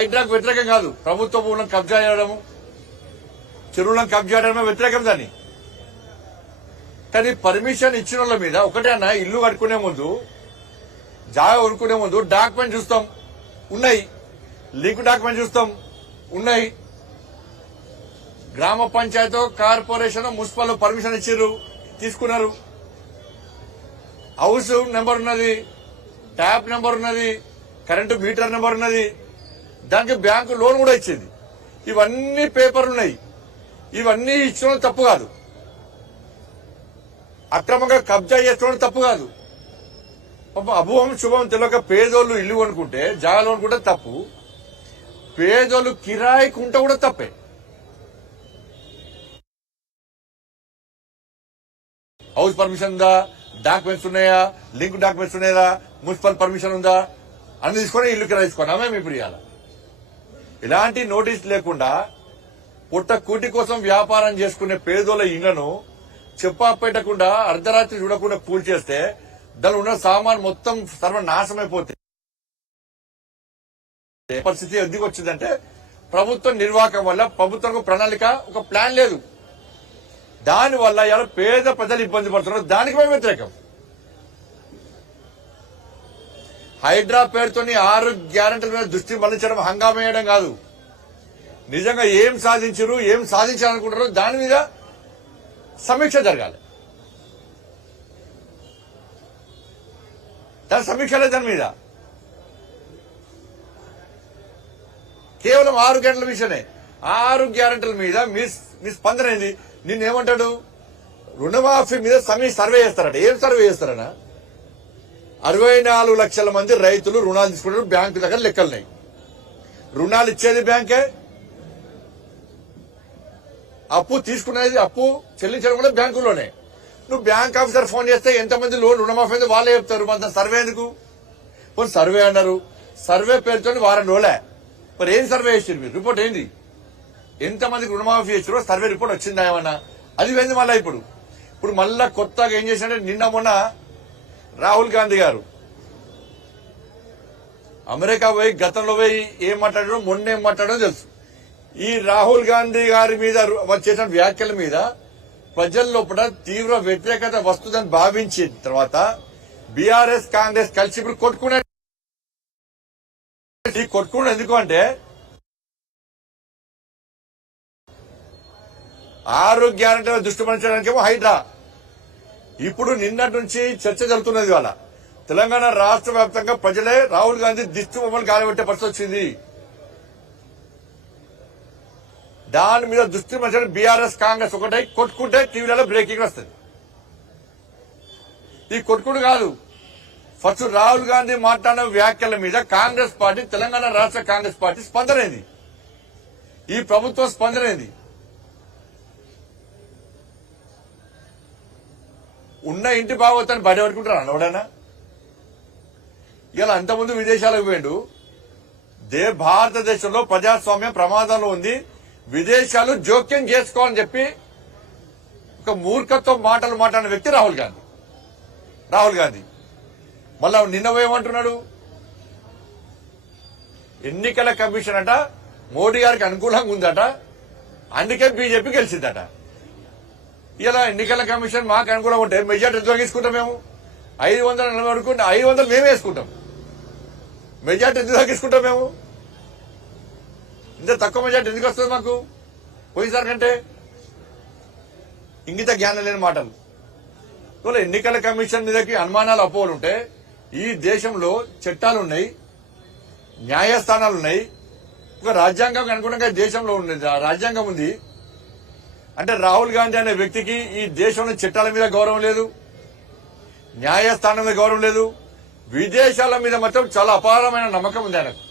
హైడ్రాకు వ్యతిరేకం కాదు, ప్రభుత్వ భూములను కబ్జా చేయడము, చెరువులను కబ్జా చేయడమే వ్యతిరేకం దాన్ని. కానీ పర్మిషన్ ఇచ్చిన వాళ్ళ మీద ఒకటే అన్న, ఇల్లు కట్టుకునే ముందు జాగా కొనుక్కునే ముందు డాక్యుమెంట్ చూస్తాం, ఉన్నాయి. లింక్ డాక్యుమెంట్ చూస్తాం, ఉన్నాయి. గ్రామ పంచాయతీ, కార్పొరేషన్, మున్సిపల్ పర్మిషన్ ఇచ్చారు, తీసుకున్నారు. హౌస్ నెంబర్ ఉన్నది, ట్యాప్ నెంబర్ ఉన్నది, కరెంటు మీటర్ నెంబర్ ఉన్నది, దానికి బ్యాంకు లోన్ కూడా ఇచ్చింది. ఇవన్నీ పేపర్లు ఉన్నాయి. ఇవన్నీ ఇచ్చడం తప్పు కాదు, అక్రమంగా కబ్జా చేసుకోవడం తప్పు కాదు. అభువం శుభం తెలియక పేదోళ్ళు ఇల్లు కొనుక్కుంటే, జాగాలు కొనుక్కుంటే తప్పు. పేదోళ్ళు కిరాయికి ఉంటే కూడా తప్పే. హౌస్ పర్మిషన్ ఉందా, డాక్యుమెంట్స్ ఉన్నాయా, లింక్ డాక్యుమెంట్స్ ఉన్నాయా, మున్సిపల్ పర్మిషన్ ఉందా అని తీసుకొని ఇల్లు కిరాయి తీసుకున్నా మేము ఇప్పుడు ఇవ్వాలి. ఇలాంటి నోటీస్ లేకుండా పుట్ట కూటి కోసం వ్యాపారం చేసుకునే పేదోళ్ళ ఇళ్లను చెప్పా పెట్టకుండా అర్ధరాత్రి చూడకుండా కూల్ చేస్తే దాని ఉన్న సామాన్ మొత్తం సర్వనాశమైపోతే పరిస్థితి ఎందుకు వచ్చిందంటే ప్రభుత్వం నిర్వాహకం వల్ల, ప్రభుత్వం ప్రణాళిక, ఒక ప్లాన్ లేదు. దానివల్ల ఇలా పేద ప్రజలు ఇబ్బంది పడుతున్నారు. దానికి మేము వ్యతిరేకం. హైడ్రా పేరుతోని 6 గ్యారెంటీల మీద దృష్టి మళ్లించడం, హంగామా వేయడం కాదు. నిజంగా ఏం సాధించారు, ఏం సాధించాలనుకుంటారో దాని మీద సమీక్ష జరగాలి. దాని సమీక్ష లేదు. దాని మీద కేవలం 6 గంటల విషయమే. 6 గ్యారెంటీల మీద మీ స్పందన ఏంది? నిన్నేమంటాడు? రుణమాఫీ మీద సర్వే చేస్తారట. ఏం సర్వే చేస్తారనా? 64 లక్షల మంది రైతులు రుణాలు తీసుకుంటారు, బ్యాంకు దగ్గర లెక్కలున్నాయి. రుణాలు ఇచ్చేది బ్యాంకే, అప్పు తీసుకునేది, అప్పు చెల్లించడం కూడా బ్యాంకులోనే. నువ్వు బ్యాంక్ ఆఫీసర్ ఫోన్ చేస్తే ఎంతమంది లోన్ రుణమాఫీ అయితే వాళ్ళే చెప్తారు. మన సర్వే ఎందుకు? పోనీ సర్వే అన్నారు, సర్వే పేరుతో వారం రోజులే. మరి ఏం సర్వే చేసారు మీరు? రిపోర్ట్ ఏంది? ఎంతమందికి రుణమాఫీ చేసారో సర్వే రిపోర్ట్ వచ్చిందా ఏమన్నా? అది వెంది మళ్ళా ఇప్పుడు మళ్ళా కొత్తగా ఏం చేశారంటే, నిన్న మొన్న రాహుల్ గాంధీ గారు అమెరికా పోయి గతంలో పోయి ఏం మాట్లాడారో, మొన్న ఏం మాట్లాడో తెలుసు. ఈ రాహుల్ గాంధీ గారి మీద చేసిన వ్యాఖ్యల మీద ప్రజల లోపల తీవ్ర వ్యతిరేకత వస్తుందని భావించిన తర్వాత బీఆర్ఎస్, కాంగ్రెస్ కలిసి ఇప్పుడు కొట్టుకునే ఎందుకు అంటే 6 గ్యారెంటీల దృష్టి మళ్లించడానికేమో హైడ్రా. ఇప్పుడు నిన్నటి నుంచి చర్చ జరుగుతున్నది. వాళ్ళ తెలంగాణ రాష్ట్ర వ్యాప్తంగా ప్రజలే రాహుల్ గాంధీ దిష్టి బొమ్మలు గాలిపెట్టే పరిస్థితి వచ్చింది. దాని మీద దృష్టి మళ్లించడానికి బీఆర్ఎస్, కాంగ్రెస్ ఒకటై కొట్టుకుంటే టీవీలలో బ్రేకింగ్ వస్తుంది. ఈ కొట్టుకుడు కాదు. ఫస్ట్ రాహుల్ గాంధీ మాట్లాడిన వ్యాఖ్యల మీద కాంగ్రెస్ పార్టీ, తెలంగాణ రాష్ట్ర కాంగ్రెస్ పార్టీ స్పందన ఏంది? ఈ ప్రభుత్వం స్పందన ఏంది? ఉన్న ఇంటి బాగోతాన్ని బయట పట్టుకుంటారు అన్నవాడనా? ఇలా అంతకుముందు విదేశాలకు పోయిండు. భారతదేశంలో ప్రజాస్వామ్యం ప్రమాదంలో ఉంది, విదేశాలు జోక్యం చేసుకోవాలని చెప్పి ఒక మూర్ఖత్వం మాటలు మాట్లాడిన వ్యక్తి రాహుల్ గాంధీ. మళ్ళా నిన్న ఏమంటున్నాడు? ఎన్నికల కమిషన్ అట మోడీ గారికి అనుకూలంగా ఉందట, అందుకే బీజేపీ గెలిచిందట. ఇలా ఎన్నికల కమిషన్ మాకు అనుకూలంగా ఉంటే మెజార్టీ ఎంత తీసుకుంటాం? మేము 540 వరకు 500 మేమే వేసుకుంటాం. మెజార్టీ ఎందుకు తగ్గించుకుంటాం? మేము ఇంత తక్కువ మెజార్టీ ఎందుకు వస్తుంది మాకు పోయినసారి కంటే? ఇంగిత జ్ఞానం లేని మాటలు. ఎన్నికల కమిషన్ మీదకి అనుమానాలు, అపోహలు ఉంటే ఈ దేశంలో చట్టాలున్నాయి, న్యాయస్థానాలున్నాయి, ఒక రాజ్యాంగం అనుగుణంగా దేశంలో ఉన్నది, రాజ్యాంగం ఉంది. అంటే రాహుల్ గాంధీ అనే వ్యక్తికి ఈ దేశంలో చట్టాల మీద గౌరవం లేదు, న్యాయస్థానం మీద గౌరవం లేదు, విదేశాల మీద మాత్రం చాలా అపారమైన నమ్మకం ఉంది ఆయనకు.